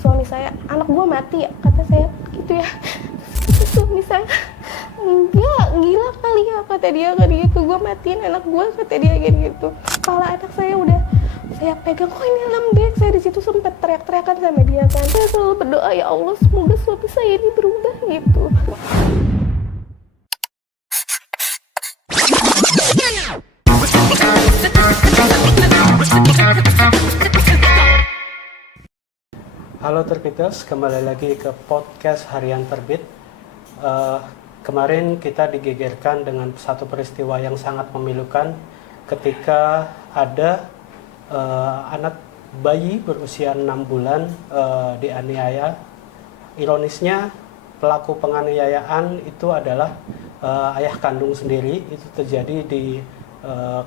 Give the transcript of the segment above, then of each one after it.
suami saya, anak gue mati ya, kata saya gitu ya. Suami saya, enggak, gila kali ya, kata dia kan gitu, gue matiin anak gue, kata dia kayak gitu. Kepala anak saya udah saya pegang, kok ini lembek. Saya di situ sempat teriak-teriakan sama dia kan. Saya selalu berdoa, ya Allah semoga suami saya ini berubah gitu. Halo Terbiters, kembali lagi ke podcast Harian Terbit. Kemarin kita digegerkan dengan satu peristiwa yang sangat memilukan ketika ada anak bayi berusia 6 bulan dianiaya. Ironisnya pelaku penganiayaan itu adalah ayah kandung sendiri. Itu terjadi di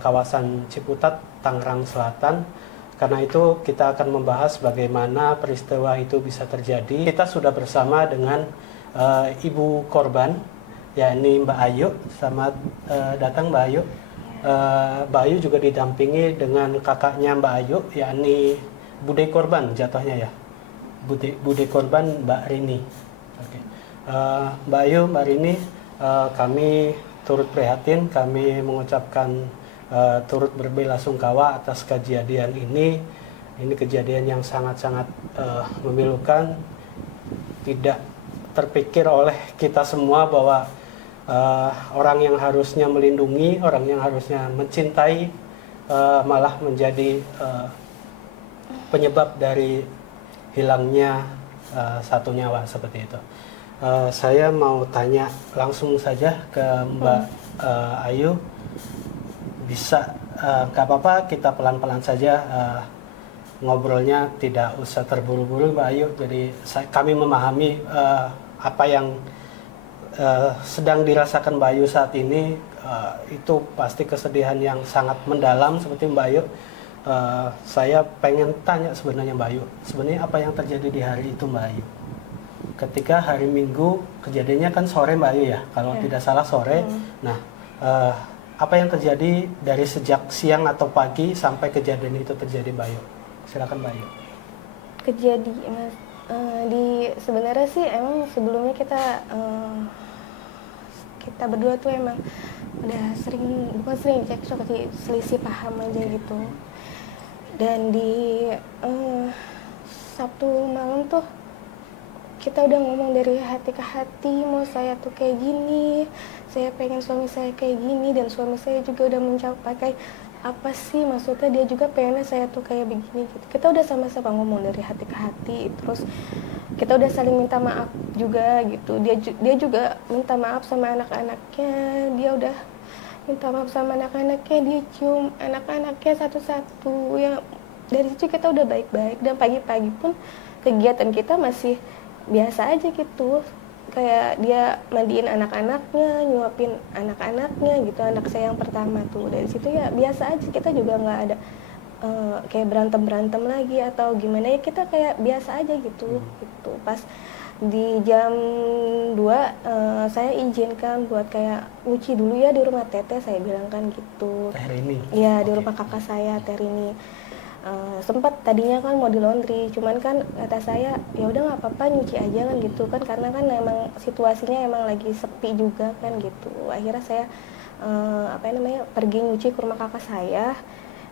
kawasan Ciputat, Tangerang Selatan. Karena itu kita akan membahas bagaimana peristiwa itu bisa terjadi. Kita sudah bersama dengan ibu korban, yakni Mbak Ayu. Selamat datang Mbak Ayu. Mbak Ayu juga didampingi dengan kakaknya Mbak Ayu, yakni bude korban jatuhnya ya. Bude korban Mbak Rini. Oke. Mbak Ayu, Mbak Rini, kami turut prihatin, kami mengucapkan turut berbelasungkawa atas kejadian ini. Ini kejadian yang sangat-sangat memilukan. Tidak terpikir oleh kita semua bahwa orang yang harusnya melindungi, orang yang harusnya mencintai, malah menjadi penyebab dari hilangnya satu nyawa seperti itu. Saya mau tanya langsung saja ke Mbak Ayu. Bisa, nggak apa-apa, kita pelan-pelan saja ngobrolnya, tidak usah terburu-buru Mbak Ayu. Jadi kami memahami apa yang sedang dirasakan Mbak Ayu saat ini. Itu pasti kesedihan yang sangat mendalam seperti Mbak Ayu. Saya pengen tanya sebenarnya Mbak Ayu, sebenarnya apa yang terjadi di hari itu Mbak Ayu? Ketika hari Minggu, kejadiannya kan sore Mbak Ayu ya, kalau tidak salah sore. Nah, apa yang terjadi dari sejak siang atau pagi sampai kejadian itu terjadi Mbak Ayu? Silakan Mbak Ayu. Sebenarnya sih emang sebelumnya kita berdua tuh emang udah bukan sering cekcok sih, selisih paham aja gitu. Dan di Sabtu malam tuh kita udah ngomong dari hati ke hati, mau saya tuh kayak gini, saya pengen suami saya kayak gini, dan suami saya juga udah mencapai apa sih maksudnya, dia juga pengennya saya tuh kayak begini gitu. Kita udah sama-sama ngomong dari hati ke hati, terus kita udah saling minta maaf juga gitu. Dia juga minta maaf sama anak-anaknya, dia udah minta maaf sama anak-anaknya, dia cium anak-anaknya satu-satu. Ya dari situ kita udah baik-baik, dan pagi-pagi pun kegiatan kita masih biasa aja gitu, kayak dia mandiin anak-anaknya, nyuapin anak-anaknya gitu, anak saya yang pertama tuh. Dari situ ya biasa aja, kita juga nggak ada kayak berantem lagi atau gimana, ya kita kayak biasa aja gitu. Pas di jam 2 saya izinkan buat kayak nyuci dulu ya di rumah teteh, saya bilang kan gitu. Teh Rini. Iya, di rumah kakak saya, Teh Rini. Sempat tadinya kan mau di laundry, cuman kan kata saya ya udah nggak apa-apa nyuci aja kan gitu kan, karena kan emang situasinya emang lagi sepi juga kan gitu. Akhirnya saya pergi nyuci ke rumah kakak saya.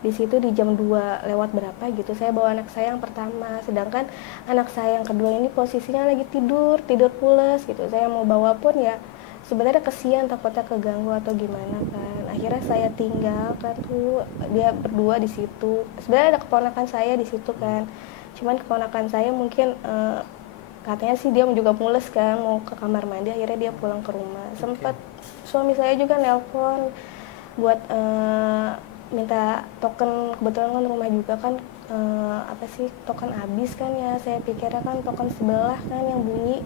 Di situ di jam 2 lewat berapa gitu saya bawa anak saya yang pertama, sedangkan anak saya yang kedua ini posisinya lagi tidur pules gitu. Saya mau bawa pun ya sebenarnya kesian, takutnya keganggu atau gimana kan. Akhirnya saya tinggal kan tuh, dia berdua di situ. Sebenarnya ada keponakan saya di situ kan, cuman keponakan saya mungkin katanya sih dia juga mules kan, mau ke kamar mandi. Akhirnya dia pulang ke rumah. Sempat suami saya juga nelpon buat minta token, kebetulan kan rumah juga kan token habis kan ya. Saya pikirnya kan token sebelah kan yang bunyi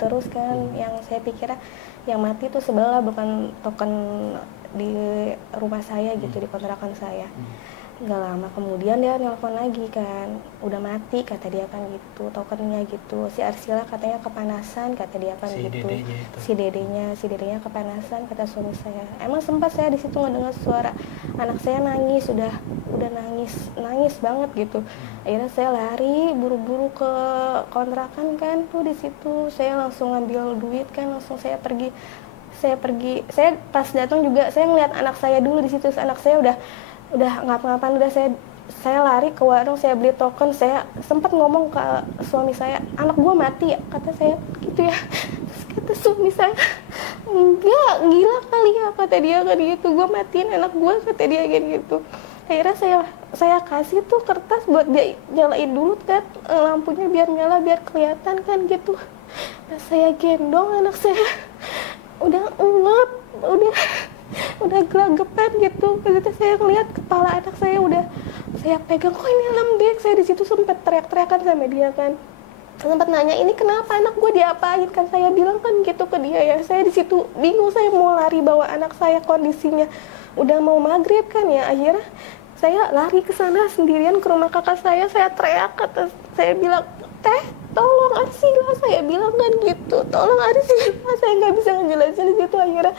terus kan, yang saya pikirnya yang mati tuh sebelah, bukan token di rumah saya gitu, di kontrakan saya. Nggak lama kemudian dia nelpon lagi kan, udah mati kata dia kan gitu, tokennya gitu. Si Arsila katanya kepanasan kata dia kan Si gitu. dedenya itu. Si dedenya kepanasan kata suami saya. Emang sempat saya di situ ngedengar suara anak saya nangis, udah nangis banget gitu. Akhirnya saya lari buru-buru ke kontrakan kan tuh di situ. Saya langsung ngambil duit kan, langsung saya pergi. Saya pas datang juga saya ngeliat anak saya dulu di situ. Anak saya udah ngapa-ngapain, udah saya lari ke warung, saya beli token. Saya sempat ngomong ke suami saya, anak gua mati ya, kata saya gitu ya. Terus kata suami saya, enggak, gila kali ya, kata dia kan gitu, gua matiin anak gua, kata dia kayak gitu. Akhirnya saya kasih tuh kertas buat dia nyalain dulu kan lampunya biar nyala, biar kelihatan kan gitu. Nah, saya gendong anak saya, udah ngap, udah gelagapan gitu. Begitu saya ngeliat kepala anak saya udah saya pegang, kok ini lembek. Saya di situ sempat teriak-teriakan sama dia kan, sempat nanya ini kenapa anak gue diapain kan, saya bilang kan gitu ke dia ya. Saya di situ bingung, saya mau lari bawa anak saya, kondisinya udah mau maghrib kan ya. Akhirnya saya lari ke sana sendirian ke rumah kakak saya teriak, saya bilang, teh tolong Arsila, saya bilang kan gitu, tolong Arsila. Saya nggak bisa ngejelasin di situ. Akhirnya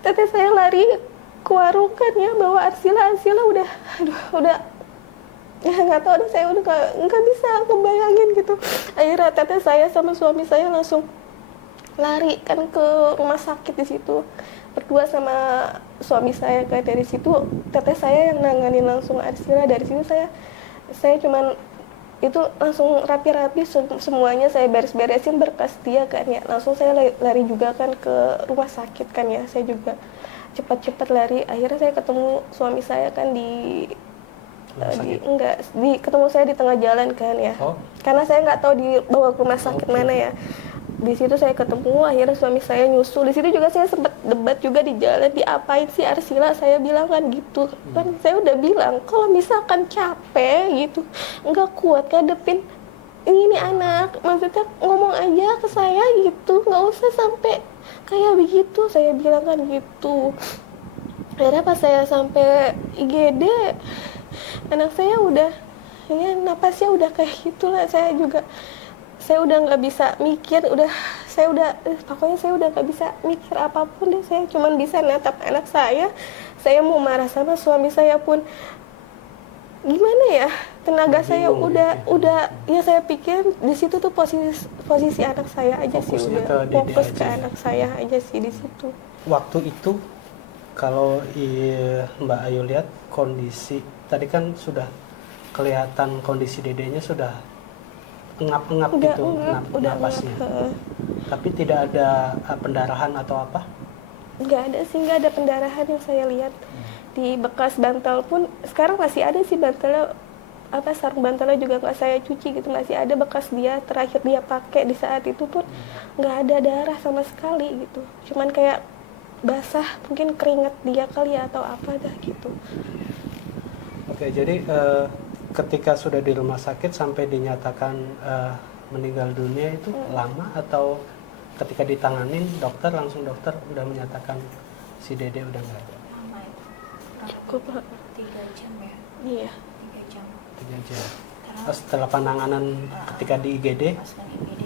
teteh saya lari ke warung kan ya, bawa Arsila udah ya nggak tahu deh, saya udah nggak bisa ngebayangin gitu. Akhirnya teteh saya sama suami saya langsung lari kan ke rumah sakit di situ berdua sama suami saya kan. Dari situ teteh saya yang nanganin langsung Arsila. Dari situ saya cuman itu langsung rapi-rapi semuanya, saya beres-beresin berkas dia kan ya. Langsung saya lari juga kan ke rumah sakit kan ya. Saya juga cepat-cepat lari. Akhirnya saya ketemu suami saya kan ketemu saya di tengah jalan kan ya. Karena saya nggak tahu dibawa ke rumah sakit mana ya. Di situ saya ketemu, akhirnya suami saya nyusul. Di situ juga saya sempat debat juga di jalan, diapain sih Arsila, saya bilang kan gitu. Kan saya udah bilang kalau misalkan capek gitu, nggak kuat ngadepin ini anak, maksudnya ngomong aja ke saya gitu, nggak usah sampai kayak begitu, saya bilang kan gitu. Akhirnya pas saya sampai IGD, anak saya udah ya napasnya udah kayak gitulah. Saya udah nggak bisa mikir, pokoknya saya udah nggak bisa mikir apapun deh. Saya cuma bisa natap anak saya mau marah sama suami saya pun gimana ya, tenaga saya udah ya. Saya pikir di situ tuh posisi anak saya aja sih, udah fokus ke anak saya aja sih di situ. Waktu itu kalau Mbak Ayu lihat kondisi tadi kan sudah kelihatan kondisi dedenya sudah engap-engap gitu, napasnya. Tapi tidak ada pendarahan atau apa? Nggak ada sih, nggak ada pendarahan yang saya lihat. Di bekas bantal pun sekarang masih ada sih bantalnya, sarung bantalnya juga nggak saya cuci gitu, masih ada bekas dia terakhir dia pakai di saat itu pun nggak ada darah sama sekali gitu. Cuman kayak basah, mungkin keringat dia kali ya atau apa dah gitu. Oke, jadi ketika sudah di rumah sakit sampai dinyatakan meninggal dunia itu lama, atau ketika ditanganin dokter udah menyatakan si Dede udah nggak ada? Lama itu. Cukup 3 jam ya? Iya. 3 jam. 3 jam. Setelah penanganan ketika di IGD? Masukkan IGD,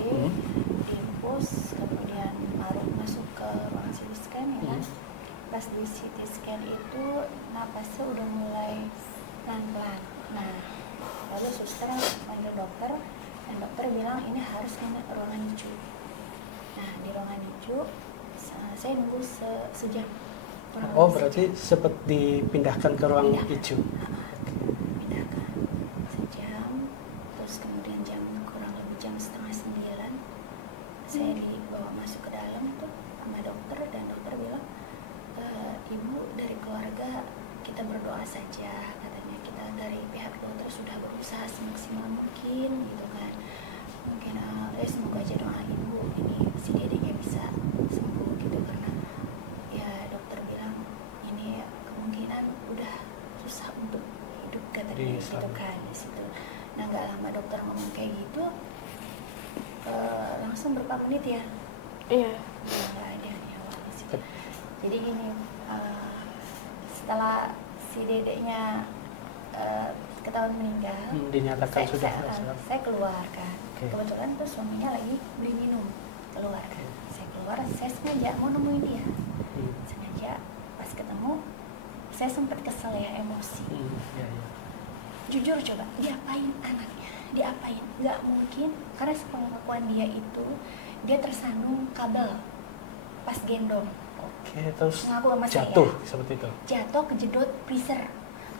diinfus, kemudian masuk ke ruang CT scan ya kan? Pas di CT scan itu napasnya udah mulai pelan-pelan. Nah, lalu suster panggil dokter, dan dokter bilang ini harus ke ruangan NICU. Nah, di ruangan NICU saya nunggu sejam. Berarti sempat dipindahkan ke ruang NICU. Pindahkan sejam, terus kemudian kurang lebih jam 8:30 saya dibawa masuk ke dalam tuh sama dokter, dan dokter bilang, ibu dari keluarga kita berdoa saja, katanya. Kita dari pihak dokter sudah berusaha semaksimal mungkin gitu kan, mungkin semoga aja doa ibu ini si dedenya bisa sembuh gitu, karena ya dokter bilang ini kemungkinan udah susah untuk hidup katanya gitu kan di situ. Nah, nggak lama dokter ngomong kayak gitu, langsung berapa menit ya? Iya. Nggak ada nyawa di situ. Jadi gini, setelah si dedeknya ketahuan meninggal. Dinyatakan sudah Saya keluar kan. Oke. Kebetulan tuh suaminya lagi beli minum keluar kan. Saya keluar, saya sengaja mau nemuin dia. Sengaja pas ketemu, saya sempat kesel ya, emosi. Ya, ya. Jujur coba, diapain anaknya? Diapain? Nggak mungkin, karena sepengakuan dia itu, dia tersandung kabel pas gendong. Oke, terus Ngaku sama jatuh saya. seperti itu. Jatuh kejedot freezer.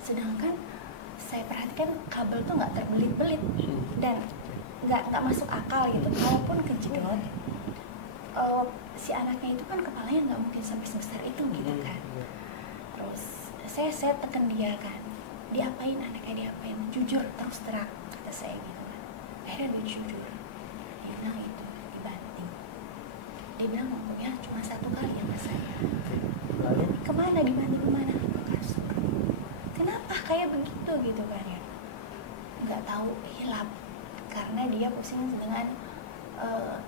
Sedangkan saya perhatikan kabel tuh nggak terbelit-belit dan nggak masuk akal gitu. Kalaupun kejedot, si anaknya itu kan kepalanya nggak mungkin sampai sebesar itu gitu kan. Terus saya tekan dia kan, diapain anaknya, diapain, jujur terus terang kata saya gitu kan. Akhirnya dia jujur, dia bilang itu dibanting. Dia bilang ngomongnya cuma 1 kali sama saya. Lalu Kemana dibanting, kemana? Ke kasur. Kenapa kayak begitu gitu kan ya? Nggak tahu, hilap karena dia pusing dengan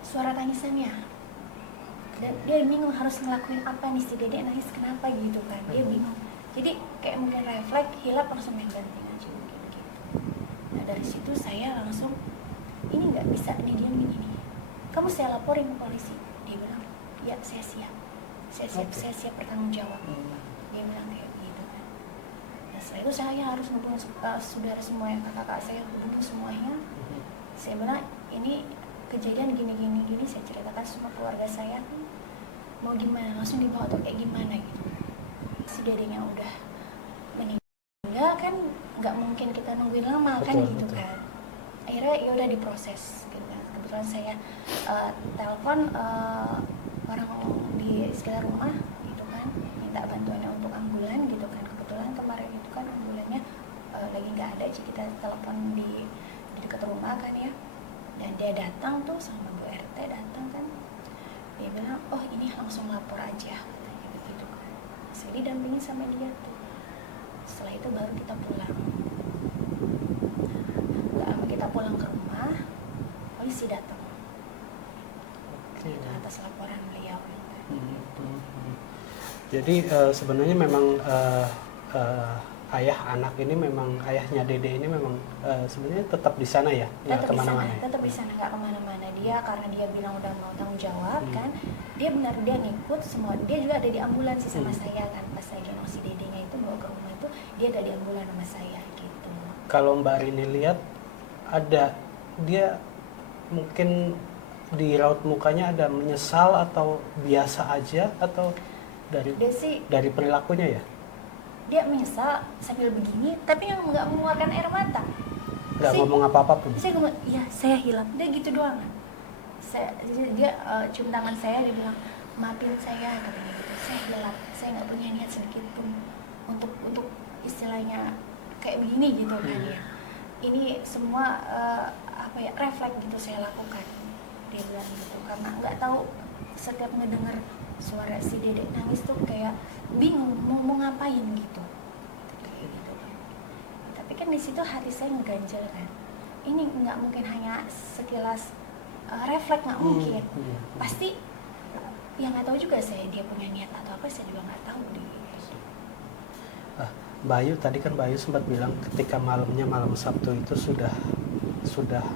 suara tangisannya. Dan dia bingung harus ngelakuin apa nih, si Dede nangis kenapa gitu kan, dia bingung. Jadi kayak mungkin refleks, hilap langsung main banting aja mungkin gitu. Nah dari situ saya langsung, ini nggak bisa didiamin ini, kamu saya laporin ke polisi. Dia bilang ya saya siap, saya siap bertanggung jawab. Dia bilang kayak gitu kan. Nah setelah itu saya harus hubungi saudara semuanya, kakak saya hubungi semuanya. Saya bilang ini kejadian gini, saya ceritakan semua keluarga saya. Mau gimana, langsung dibawa atau kayak gimana gitu. Si dedenya udah meninggal kan, nggak mungkin kita nungguin lama kan gitu kan. Akhirnya ya udah diproses gitu kan. Kebetulan saya telepon orang di sekitar rumah gitu kan, minta bantuannya untuk ambulan gitu kan. Kebetulan kemarin itu kan ambulannya lagi nggak ada, jadi kita telepon di dekat rumah kan ya. Dan dia datang tuh sama Bu RT datang kan, dia bilang oh ini langsung lapor aja katanya begitu kan. Saya didampingin sama dia tuh. Setelah itu baru kita pulang. Nggak lama kita pulang ke rumah, polisi datang. Atas laporan beliau. Jadi sebenarnya memang ayah anak ini memang, ayahnya Dede ini memang sebenarnya tetap di sana ya, nggak kemana-mana. Tetap di sana, nggak kemana-mana. Dia karena dia bilang udah mau tanggung jawab kan, dia benar dia ngikut semua. Dia juga ada di ambulan sih sama saya kan, pas saya gendong si Dedenya itu bawa ke rumah itu, dia ada di ambulan sama saya gitu. Kalau Mbak Rini lihat, ada dia mungkin di raut mukanya ada menyesal atau biasa aja, atau dari perilakunya ya? Dia menyesal sambil begini, tapi yang nggak mengeluarkan air mata. Nggak ngomong apa-apa pun? Saya ngomong, ya saya hilap. Dia gitu doang. Dia cium tangan saya, dia bilang, maafin saya, katanya gitu. Saya hilap, saya nggak punya niat sedikit pun untuk istilahnya kayak begini gitu kan ya. Ini semua refleks gitu saya lakukan. Dia bilang gitu, karena nggak tahu, setiap ngedenger suara si Dedek nangis tuh kayak bingung mau ngapain gitu. Kayak gitu kan. Tapi kan di situ hati saya ngeganjel kan. Ini nggak mungkin hanya sekilas refleks, nggak mungkin. Pasti yang nggak tahu juga saya dia punya niat atau apa, saya juga nggak tahu deh. Mbak Ayu tadi kan Mbak Ayu sempat bilang ketika malamnya, malam Sabtu itu sudah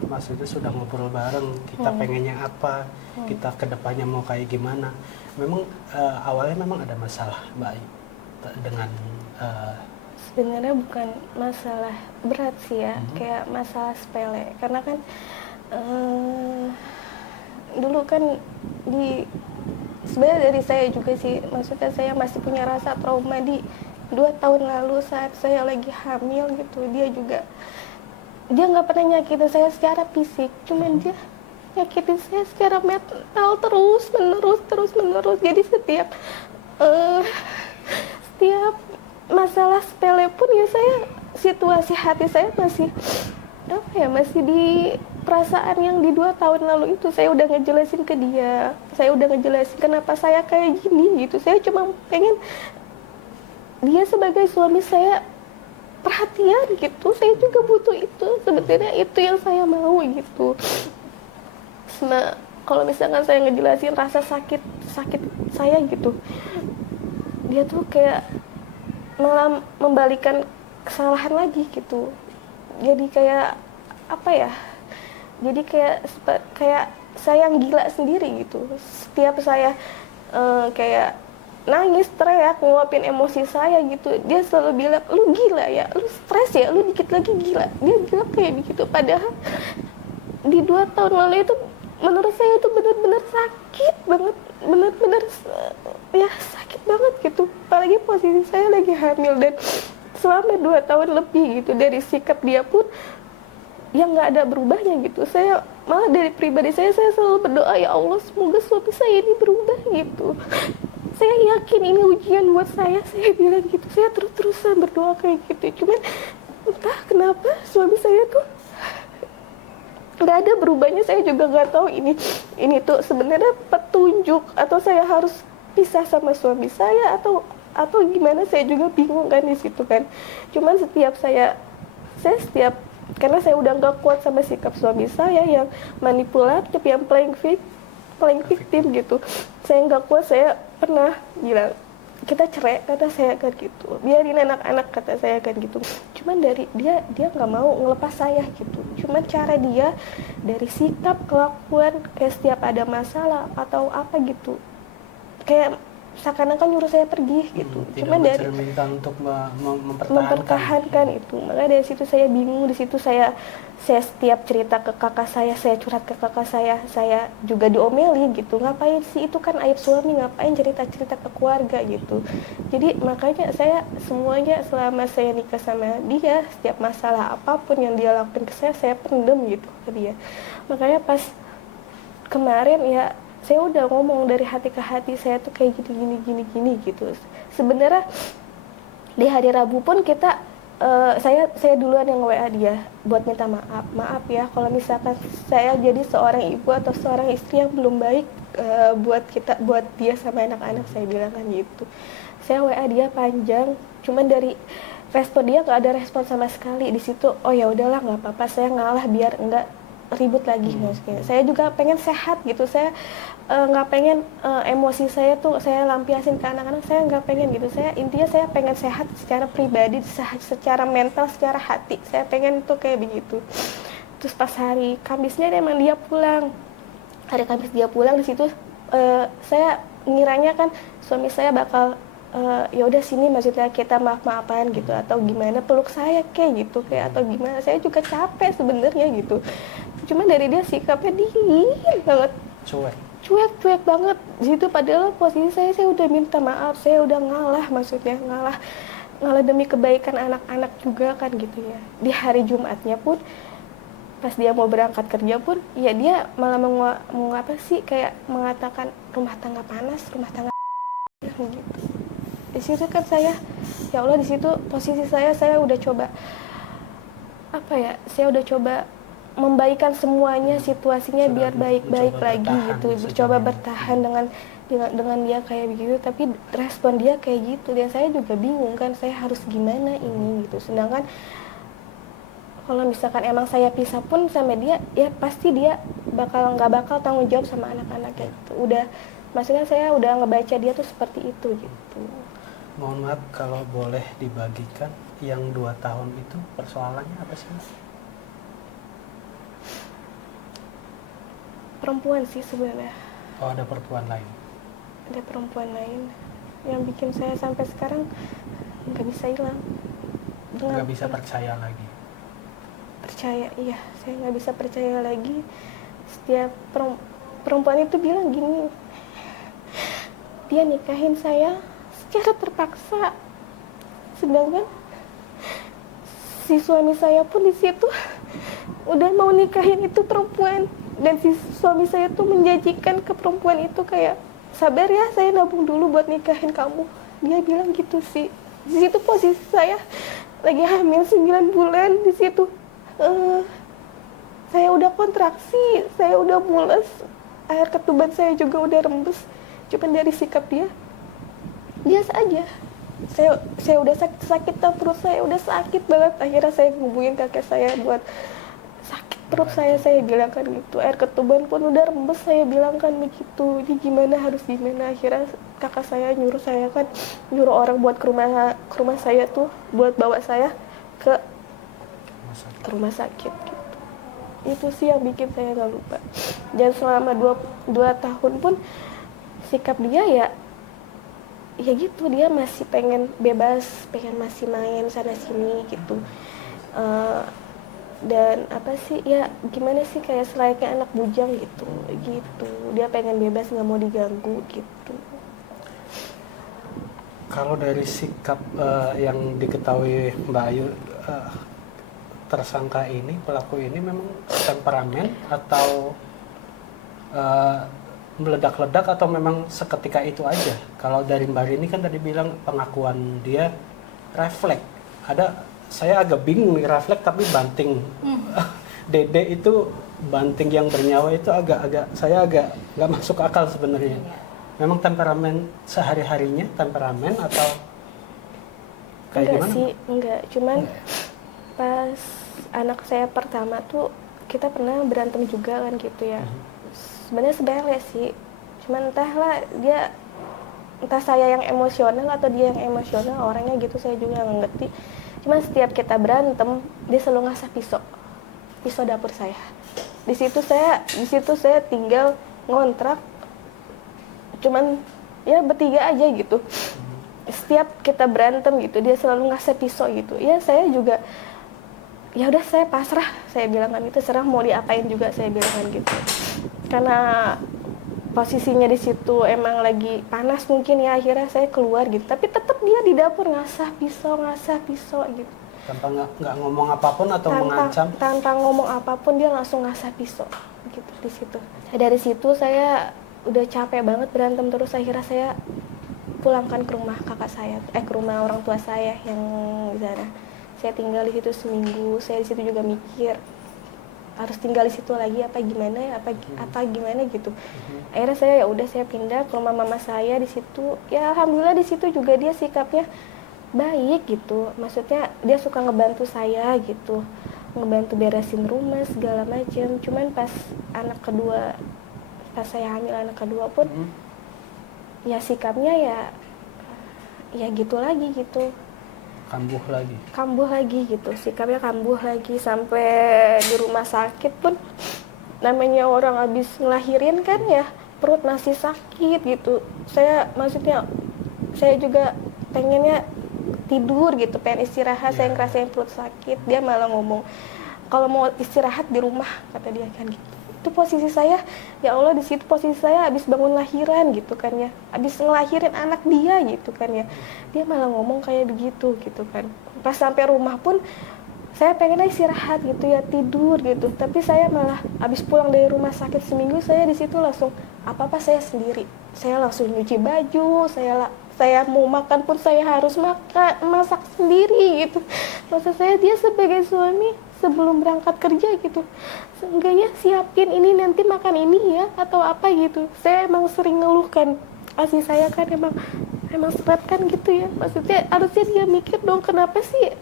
maksudnya sudah ngobrol bareng, kita pengennya apa, kita kedepannya mau kayak gimana. Memang awalnya memang ada masalah Mbak Ayu dengan sebenarnya bukan masalah berat sih ya, kayak masalah sepele. Karena kan dulu kan sebenarnya dari saya juga sih, maksudnya saya masih punya rasa trauma di 2 tahun lalu saat saya lagi hamil gitu. Dia nggak pernah nyakitin saya secara fisik, cuman dia nyakitin saya secara mental terus menerus. Jadi setiap masalah sepele pun ya situasi hati saya masih masih di perasaan yang di 2 tahun lalu itu. Saya udah ngejelasin ke dia, saya udah ngejelasin kenapa saya kayak gini gitu. Saya cuma pengen dia sebagai suami saya perhatian gitu. Saya juga butuh itu, sebetulnya itu yang saya mau gitu. Kalau misalkan saya ngejelasin rasa sakit saya gitu, dia tuh kayak malah membalikan kesalahan lagi gitu. Jadi kayak apa ya, jadi kayak saya yang gila sendiri gitu. Setiap saya kayak nangis, teriak, ngeluapin emosi saya gitu, dia selalu bilang, lu gila ya, lu stres ya, lu dikit lagi gila. Dia bilang kayak begitu. Padahal di 2 tahun lalu itu menurut saya itu benar-benar sakit banget, benar-benar ya sakit banget gitu. Apalagi posisi saya lagi hamil, dan selama 2 tahun lebih gitu dari sikap dia pun yang nggak ada berubahnya gitu. Saya malah dari pribadi saya selalu berdoa, ya Allah semoga suami saya ini berubah gitu. Saya yakin ini ujian buat saya bilang gitu. Saya terus-terusan berdoa kayak gitu. Cuman entah kenapa suami saya tuh nggak ada berubahnya. Saya juga nggak tahu ini tuh sebenarnya petunjuk atau saya harus pisah sama suami saya atau gimana. Saya juga bingung kan di situ kan. Cuman saya setiap, karena saya udah nggak kuat sama sikap suami saya yang manipulatif, yang playing victim gitu. Saya nggak kuat. Saya pernah bilang kita cerai, kata saya kan gitu, biarin anak-anak, kata saya kan gitu. Cuman dari dia nggak mau ngelepas saya gitu. Cuman cara dia dari sikap, kelakuan, kayak setiap ada masalah atau apa gitu, kayak seakan-akan nyuruh saya pergi gitu. Cuman dari minta untuk mempertahankan itu. Makanya dari situ saya bingung. Di situ saya setiap cerita ke kakak saya curhat ke kakak saya juga diomeli gitu. Ngapain sih, itu kan aib suami, ngapain cerita-cerita ke keluarga gitu. Jadi makanya saya semuanya selama saya nikah sama dia, setiap masalah apapun yang dia lakukan ke saya pendem gitu ke dia. Makanya pas kemarin ya saya udah ngomong dari hati ke hati, saya tuh kayak gini gitu. Sebenarnya di hari Rabu pun kita saya duluan yang WA dia buat minta maaf ya kalau misalkan saya jadi seorang ibu atau seorang istri yang belum baik buat dia sama anak-anak, saya bilang kan gitu. Saya WA dia panjang, cuman dari respon dia nggak ada respon sama sekali. Di situ oh ya udahlah, nggak apa-apa, saya ngalah biar enggak ribut lagi. Maksudnya saya juga pengen sehat gitu. Saya nggak pengen emosi saya tuh saya lampiasin ke anak-anak. Saya nggak pengen gitu. Saya intinya saya pengen sehat secara pribadi, secara mental, secara hati. Saya pengen tuh kayak begitu. Terus pas hari Kamisnya emang dia pulang. Hari Kamis dia pulang, di situ saya ngiranya kan suami saya bakal ya udah sini, maksudnya kita maaf-maafan gitu atau gimana, peluk saya kayak gitu, kayak atau gimana. Saya juga capek sebenarnya gitu. Cuma dari dia sikapnya dingin banget, cuek banget gitu. Padahal posisi saya udah minta maaf, saya udah ngalah, maksudnya ngalah demi kebaikan anak-anak juga kan gitu ya. Di hari Jumatnya pun pas dia mau berangkat kerja pun ya dia malah mau apa sih, kayak mengatakan rumah tangga panas, rumah tangga gitu. Di situ kan saya ya Allah, di situ posisi saya udah coba apa ya, saya udah coba membaikan semuanya, situasinya biar baik-baik lagi gitu, coba bertahan dengan dia kayak begitu. Tapi respon dia kayak gitu, dan saya juga bingung kan, saya harus gimana ini gitu. Sedangkan kalau misalkan emang saya pisah pun sama dia, ya pasti dia nggak bakal tanggung jawab sama anak-anak gitu. Udah, maksudnya saya udah ngebaca dia tuh seperti itu gitu. Mohon maaf kalau boleh dibagikan, yang 2 tahun itu persoalannya apa sih? Perempuan sih sebenarnya. Oh, ada perempuan lain? Ada perempuan lain yang bikin saya sampai sekarang nggak bisa hilang. Nggak bisa percaya lagi? Percaya, iya. Saya nggak bisa percaya lagi. Setiap perempuan itu bilang gini, dia nikahin saya secara terpaksa. Sedangkan si suami saya pun di situ udah mau nikahin itu perempuan. Dan si suami saya tuh menjanjikan ke perempuan itu kayak, sabar ya, saya nabung dulu buat nikahin kamu. Dia bilang gitu sih. Di situ posisi saya lagi hamil 9 bulan. Di situ saya udah kontraksi, saya udah mules, air ketuban saya juga udah rembes. Cuman dari sikap dia biasa aja. Saya udah sakit perut saya udah sakit banget. Akhirnya saya hubungin kakek saya buat sakit perut saya bilang kan gitu, air ketuban pun udah rembes, saya bilang kan begitu. Ini gimana, harus gimana? Akhirnya kakak saya nyuruh orang buat ke rumah saya tuh, buat bawa saya ke Masa- rumah sakit gitu. Itu sih yang bikin saya nggak lupa. Dan selama dua tahun pun sikap dia ya gitu, dia masih pengen bebas, pengen masih main sana sini gitu. Eh, dan apa sih ya, gimana sih, kayak selayaknya anak bujang gitu. Dia pengen bebas, nggak mau diganggu gitu. Kalau dari sikap yang diketahui Mbak Ayu, tersangka ini, pelaku ini memang temperamen atau meledak-ledak atau memang seketika itu aja? Kalau dari Mbak Rini kan tadi bilang pengakuan dia refleks. Saya agak bingung nih, refleks tapi banting. Dede itu banting yang bernyawa itu saya agak nggak masuk akal sebenarnya. Memang temperamen sehari-harinya temperamen atau kayak Enggak gimana? sih, enggak. Cuman pas anak saya pertama tuh kita pernah berantem juga kan gitu ya. Sebenarnya sepele sih. Cuman entah saya yang emosional atau dia yang emosional, orangnya gitu, saya juga nggak ngerti. Cuman setiap kita berantem, dia selalu ngasah pisau dapur saya. Di situ saya tinggal ngontrak, cuman ya bertiga aja gitu. Setiap kita berantem gitu, dia selalu ngasih pisau gitu. Ya saya juga, ya udah saya pasrah, saya bilang kan gitu, serah mau diapain juga, saya bilang kan gitu. Karena posisinya di situ emang lagi panas mungkin ya, akhirnya saya keluar gitu. Tapi tetap dia di dapur ngasah pisau gitu. Tanpa nggak ngomong apapun atau mengancam? Tanpa ngomong apapun dia langsung ngasah pisau gitu di situ. Dari situ saya udah capek banget berantem terus, akhirnya saya pulangkan ke rumah kakak saya, ke rumah orang tua saya yang di sana. Saya tinggal di situ seminggu. Saya di situ juga mikir harus tinggal di situ lagi apa gimana gitu. Akhirnya saya pindah ke rumah mama saya di situ. Ya alhamdulillah di situ juga dia sikapnya baik gitu. Maksudnya dia suka ngebantu saya gitu, ngebantu beresin rumah segala macam. Cuman pas saya hamil anak kedua pun ya sikapnya ya gitu lagi gitu. Kambuh lagi gitu, sikapnya kambuh lagi. Sampai di rumah sakit pun, namanya orang habis ngelahirin kan ya, perut masih sakit gitu. Saya juga pengennya tidur gitu, pengen istirahat. Saya ngerasain perut sakit, dia malah ngomong kalau mau istirahat di rumah, kata dia kan gitu. Itu posisi saya, ya Allah, di situ posisi saya habis bangun lahiran gitu kan ya, habis ngelahirin anak dia gitu kan ya, dia malah ngomong kayak begitu gitu kan. Pas sampai rumah pun saya pengen istirahat gitu ya, tidur gitu, tapi saya malah habis pulang dari rumah sakit seminggu, saya di situ langsung apa saya sendiri, saya langsung nyuci baju, saya mau makan pun saya harus masak sendiri gitu. Maksud saya, dia sebagai suami sebelum berangkat kerja gitu, seenggaknya siapin ini, nanti makan ini ya atau apa gitu. Saya emang sering ngeluhkan, asi saya kan emang seret kan gitu ya. Maksudnya harusnya dia mikir dong, kenapa sih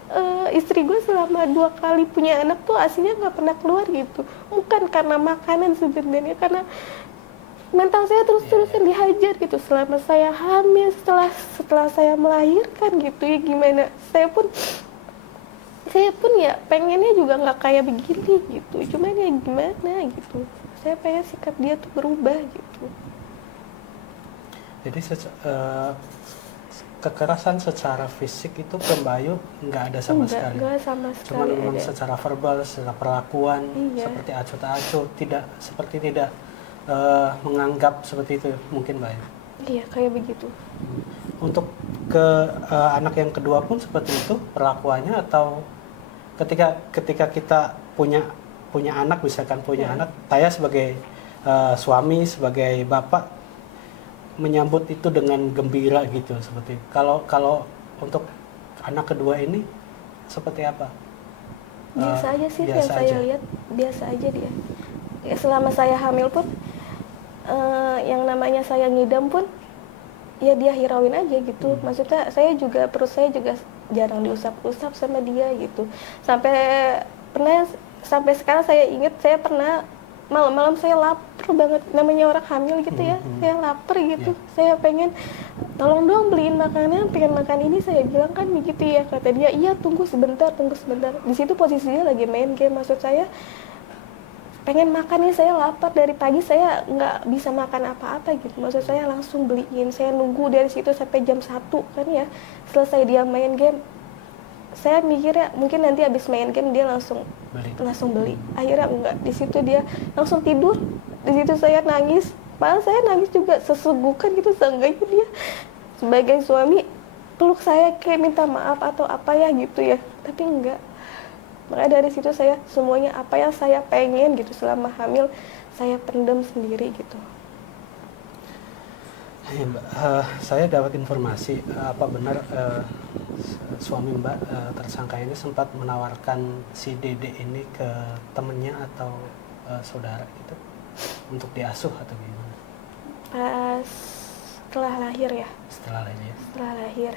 istri gue selama 2 kali punya anak tuh asinya nggak pernah keluar gitu. Bukan karena makanan sebenarnya, karena mental saya terus-terusan dihajar gitu selama saya hamil, setelah saya melahirkan gitu ya. Gimana saya pun ya pengennya juga nggak kayak begini gitu, cuman ya gimana gitu, saya pengen sikap dia tuh berubah gitu. Jadi kekerasan secara fisik itu ke Mbak Ayu nggak ada sama sekali? Nggak sama sekali. Cuma memang ada. secara verbal, secara perlakuan, Iya. seperti acuh tak acuh, tidak menganggap seperti itu mungkin Mbak Ayu? Iya, kayak begitu. Untuk ke anak yang kedua pun seperti itu perlakuannya, atau ketika kita punya anak, misalkan anak, saya sebagai suami, sebagai bapak menyambut itu dengan gembira gitu, seperti itu. Kalau untuk anak kedua ini seperti apa? Biasa aja sih, yang biasa saya aja. lihat biasa aja dia. Ya, selama saya hamil pun yang namanya saya ngidam pun ya dia hirauin aja gitu. Maksudnya perut saya juga jarang diusap-usap sama dia gitu. Sampai sekarang saya ingat, saya pernah malam-malam saya lapar banget, namanya orang hamil gitu ya, saya lapar gitu, saya pengen tolong dong beliin makanan, pengen makan ini, saya bilang kan begitu ya, kata dia iya tunggu sebentar. Di situ posisinya lagi main game, maksud saya pengen makan nih, saya lapar dari pagi saya nggak bisa makan apa-apa gitu, maksud saya langsung beliin, saya nunggu dari situ sampai jam 1 kan ya, selesai dia main game, saya mikirnya mungkin nanti habis main game dia langsung beli. Akhirnya enggak, di situ dia langsung tidur, di situ saya nangis, padahal saya nangis juga sesungguhkan gitu, seenggaknya dia sebagai suami peluk saya kayak minta maaf atau apa ya gitu ya, tapi enggak. Makanya dari situ saya semuanya apa yang saya pengen gitu selama hamil saya pendam sendiri gitu. Mbak, saya dapat informasi apa benar suami Mbak tersangka ini sempat menawarkan si Dede ini ke temennya atau saudara gitu untuk diasuh atau gimana? Pas setelah lahir ya. Setelah lahir. Setelah lahir.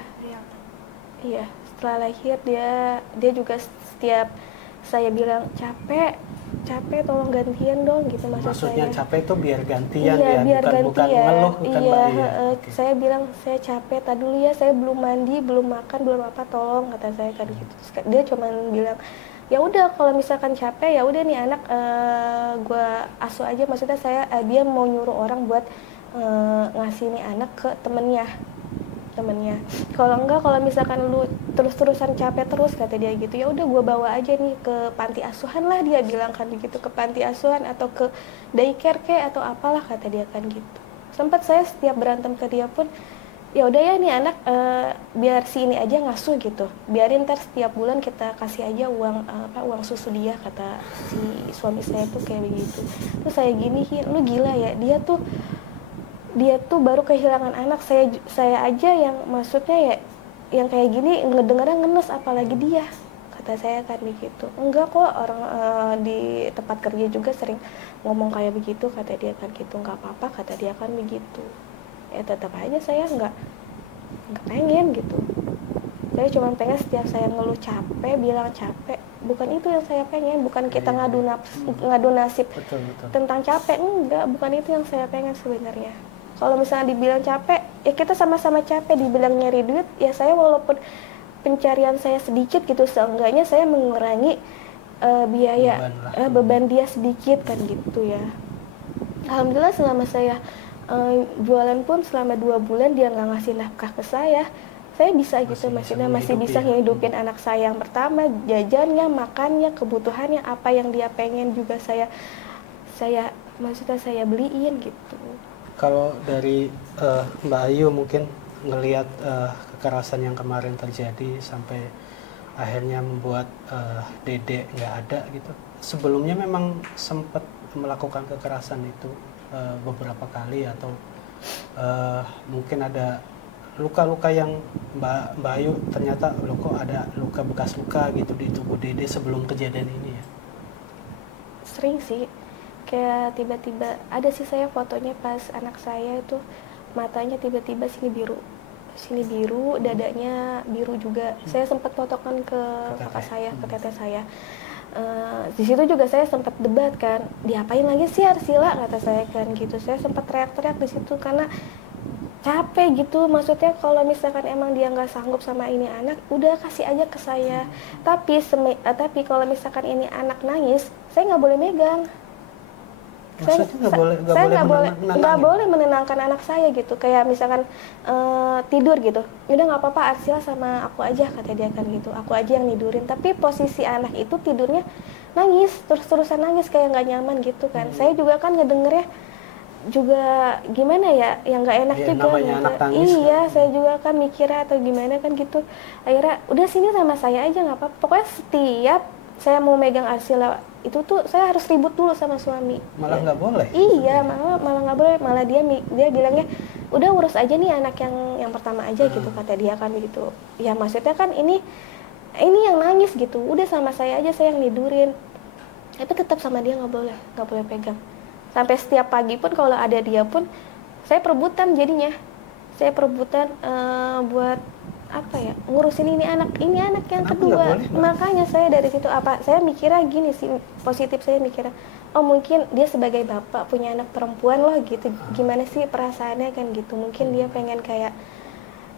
Iya, setelah lahir dia juga setiap saya bilang capek tolong gantian dong gitu, Maksudnya saya. capek itu biar gantian Iya, ya, biar bukan gantian. ngeluh kan Iya, Mbak? Iya. Okay. saya bilang saya capek, tadi dulu ya saya belum mandi, belum makan, belum apa, tolong kata saya kan gitu. Terus dia cuma bilang ya udah kalau misalkan capek ya udah nih anak gue asuh aja, maksudnya dia mau nyuruh orang buat ngasih nih anak ke temennya. Kalau enggak, kalau misalkan lu terus-terusan capek terus kata dia gitu, ya udah gue bawa aja nih ke panti asuhan lah, dia bilang kan gitu, ke panti asuhan atau ke daycare kayak atau apalah kata dia kan gitu. Sempat saya setiap berantem ke dia pun ya udah ya nih anak biar si ini aja ngasuh gitu, biarin ntar setiap bulan kita kasih aja uang susu dia, kata si suami saya tuh kayak begitu. Terus saya gini, lu gila ya, dia tuh baru kehilangan anak, saya aja yang maksudnya ya yang kayak gini ngedengarnya ngenes, apalagi dia, kata saya kan begitu. Enggak kok, orang di tempat kerja juga sering ngomong kayak begitu, kata dia kan gitu. Nggak apa-apa, kata dia kan begitu. Ya tetap aja saya nggak pengen gitu. Saya cuma pengen setiap saya ngeluh capek, bilang capek, bukan itu yang saya pengen, bukan kita ngadu nasib Betul. tentang capek, enggak, bukan itu yang saya pengen sebenarnya. Kalau misalnya dibilang capek, ya kita sama-sama capek. Dibilang nyari duit, ya saya walaupun pencarian saya sedikit gitu, seenggaknya saya mengurangi biaya beban dia sedikit kan gitu ya. Alhamdulillah selama saya jualan pun selama 2 bulan dia nggak ngasih nafkah ke saya bisa gitu, maksudnya masih bisa ngehidupin anak saya yang pertama, jajannya, makannya, kebutuhannya, apa yang dia pengen juga saya maksudnya saya beliin gitu. Kalau dari Mbak Ayu mungkin ngelihat kekerasan yang kemarin terjadi sampai akhirnya membuat Dede nggak ada gitu. Sebelumnya memang sempat melakukan kekerasan itu beberapa kali atau mungkin ada luka-luka yang Mbak Ayu ternyata kok ada luka, bekas luka gitu di tubuh Dede sebelum kejadian ini ya? Sering sih. Kayak tiba-tiba ada sih saya fotonya pas anak saya itu matanya tiba-tiba sini biru, dadanya biru juga. Saya sempat fotokan ke kakak saya, ke teteh saya. Di situ juga saya sempat debat kan, diapain lagi sih Arsila, kata saya kan gitu. Saya sempat teriak-teriak di situ karena capek gitu, maksudnya kalau misalkan emang dia nggak sanggup sama ini anak, udah kasih aja ke saya. Tapi kalau misalkan ini anak nangis, saya nggak boleh megang. Saya nggak boleh menenangkan anak saya gitu, kayak misalkan tidur gitu, udah nggak apa-apa Arsila sama aku aja, kata dia kan gitu, aku aja yang tidurin. Tapi posisi anak itu tidurnya nangis, terus-terusan nangis kayak nggak nyaman gitu kan. Saya juga kan ngedengernya juga gimana ya, yang nggak enak juga gitu. Iya, saya juga kan mikirnya atau gimana kan gitu. Akhirnya udah sini sama saya aja nggak apa-apa. Pokoknya setiap saya mau megang Arsila itu tuh saya harus ribut dulu sama suami. Malah nggak boleh? Iya, malah nggak boleh. Malah dia bilangnya udah urus aja nih anak yang pertama aja gitu, kata dia kan begitu. Ya maksudnya kan ini yang nangis gitu. Udah sama saya aja, saya yang tidurin. Tapi tetap sama dia nggak boleh pegang. Sampai setiap pagi pun kalau ada dia pun saya perebutan jadinya. Saya perebutan buat apa ya, ngurusin ini anak yang Kenapa kedua. nggak boleh, Mbak? Makanya saya dari situ saya mikirnya gini sih, positif saya mikirnya, oh mungkin dia sebagai bapak punya anak perempuan loh gitu, gimana sih perasaannya kan gitu, mungkin dia pengen kayak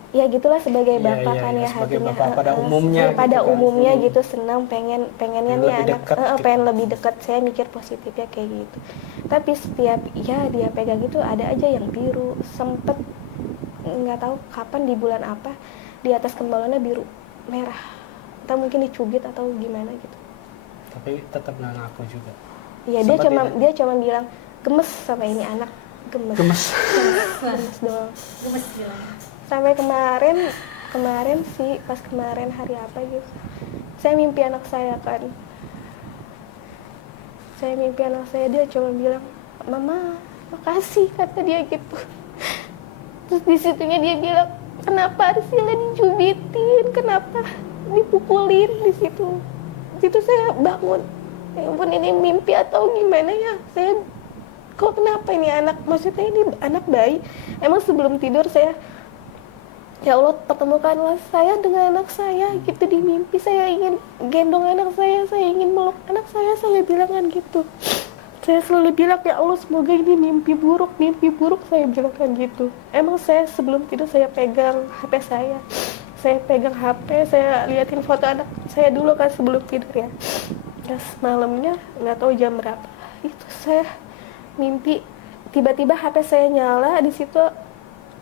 ya gitulah sebagai Iya, bapak iya, kan iya, ya sebagai hatinya bapak pada umumnya pada gitu kan. umumnya gitu, senang pengennya Pengen nih lebih anak dekat gitu. pengen lebih dekat. Saya mikir positifnya kayak gitu, tapi setiap ya dia pegang itu ada aja yang biru, sempet nggak tahu kapan di bulan apa di atas kembalannya biru merah, atau mungkin dicubit atau gimana gitu. Tapi tetap nggak ngaku juga. Iya, dia cuma bilang gemes sama ini anak, gemes Gemes. gemes doang. Gemes bilangnya. Sampai kemarin sih, pas kemarin hari apa gitu, saya mimpi anak saya kan, dia cuma bilang mama makasih, kata dia gitu. Terus di situnya dia bilang, kenapa Arsila dicubitin, kenapa dipukulin. Di situ saya bangun, ya ampun ini mimpi atau gimana ya, saya kok kenapa ini anak, maksudnya ini anak bayi. Emang sebelum tidur saya, ya Allah pertemukanlah saya dengan anak saya gitu di mimpi, saya ingin gendong anak saya ingin meluk anak saya bilang kan gitu. Saya selalu bilang, ya Allah semoga ini mimpi buruk, saya bilang kan gitu. Emang saya sebelum tidur saya pegang HP saya liatin foto anak saya dulu kan sebelum tidur ya. Terus malamnya nggak tahu jam berapa itu saya mimpi, tiba-tiba HP saya nyala, di situ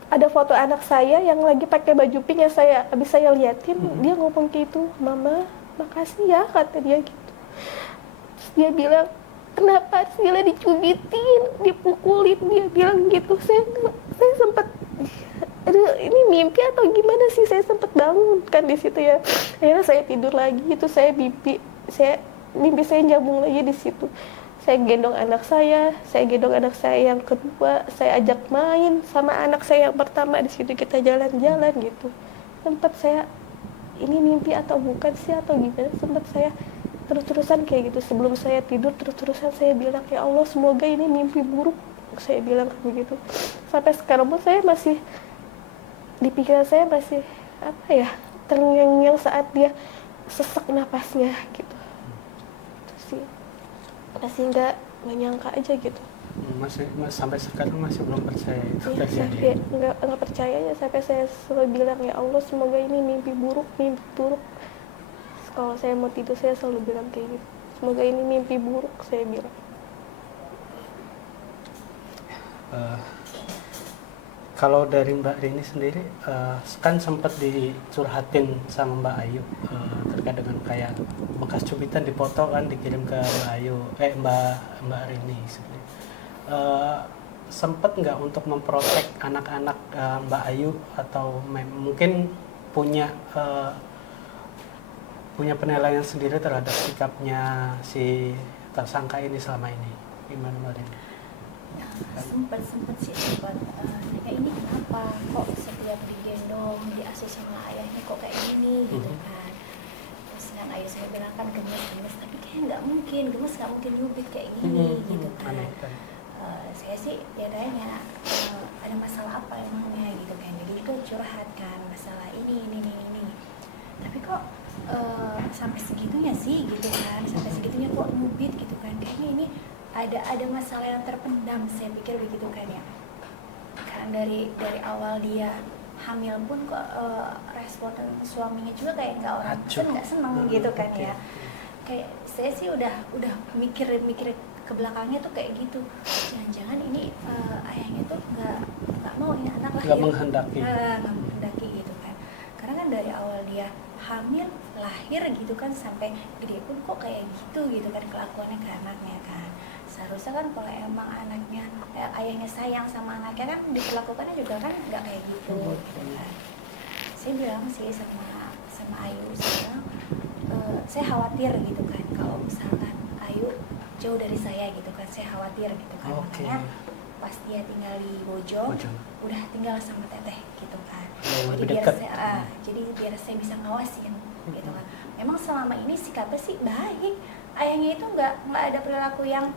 ada foto anak saya yang lagi pakai baju pink yang habis saya liatin. Dia ngomong gitu, mama makasih ya, kata dia gitu. Terus dia bilang, kenapa Sila dicubitin, dipukulin, dia bilang gitu. Saya sempat, aduh ini mimpi atau gimana sih, saya sempat bangun kan di situ ya. Akhirnya saya tidur lagi, itu saya mimpi saya nyambung lagi di situ. Saya gendong anak saya yang kedua, saya ajak main sama anak saya yang pertama, di situ kita jalan-jalan gitu. Sempat saya, ini mimpi atau bukan sih atau gimana, sempat saya terus-terusan kayak gitu. Sebelum saya tidur terus-terusan saya bilang, ya Allah semoga ini mimpi buruk, saya bilang begitu. Sampai sekarang pun saya masih, di pikiran saya masih apa ya, terngiang-ngiang saat dia sesak napasnya gitu. Terus sih masih nggak nyangka aja gitu. Sampai sekarang masih belum percaya itu Ya, sampai terjadi. nggak percayanya, sampai saya selalu bilang, ya Allah semoga ini mimpi buruk. Kalau saya mau tidur saya selalu bilang kayak gitu, semoga ini mimpi buruk, saya bilang. Kalau dari Mbak Rini sendiri, kan sempat dicurhatin sama Mbak Ayu terkait dengan kayak bekas cubitan dipoto kan dikirim ke Mbak Ayu, Mbak Rini sebenarnya. Sempat nggak untuk memprotek anak-anak Mbak Ayu, atau mungkin punya penilaian sendiri terhadap sikapnya si tersangka ini selama ini? Gimana Mbak Rini? Sempet sih kayak ini kenapa kok setiap digendong diasuh sama ayahnya kok kayak gini gitu kan. Terus kan ayah saya bilang kan gemes, tapi kayak nggak mungkin nyubit kayak gini gitu kan. Saya sih ya tanya ada masalah apa emangnya gitu kan, jadi itu curhat kan masalah ini, tapi kok sampai segitunya sih gitu kan, sampai segitunya kok nyubit gitu kan, kayaknya ini ada masalah yang terpendam, saya pikir begitu kan ya. Karena dari awal dia hamil pun kok respon suaminya juga kayak nggak seneng gitu kan ya. Kayak saya sih udah mikir ke belakangnya tuh kayak gitu, jangan-jangan ini ayahnya tuh nggak mau ini anak lahir, nggak menghendaki gitu kan. Karena kan dari awal dia hamil, lahir gitu kan, sampai gede pun kok kayak gitu kan kelakuannya ke anaknya kan. Seharusnya kan kalau emang anaknya ayahnya sayang sama anaknya kan diperlakukannya juga kan nggak kayak gitu kan. Saya bilang sih sama Ayu, saya khawatir gitu kan kalau misalkan Ayu jauh dari saya gitu kan, saya khawatir gitu kan. Makanya pas dia tinggal di Bojong, udah tinggal sama teteh gitu kan. Jadi biar saya bisa ngawasin gitu kan. Memang selama ini sikapnya sih baik, ayahnya itu nggak ada perilaku yang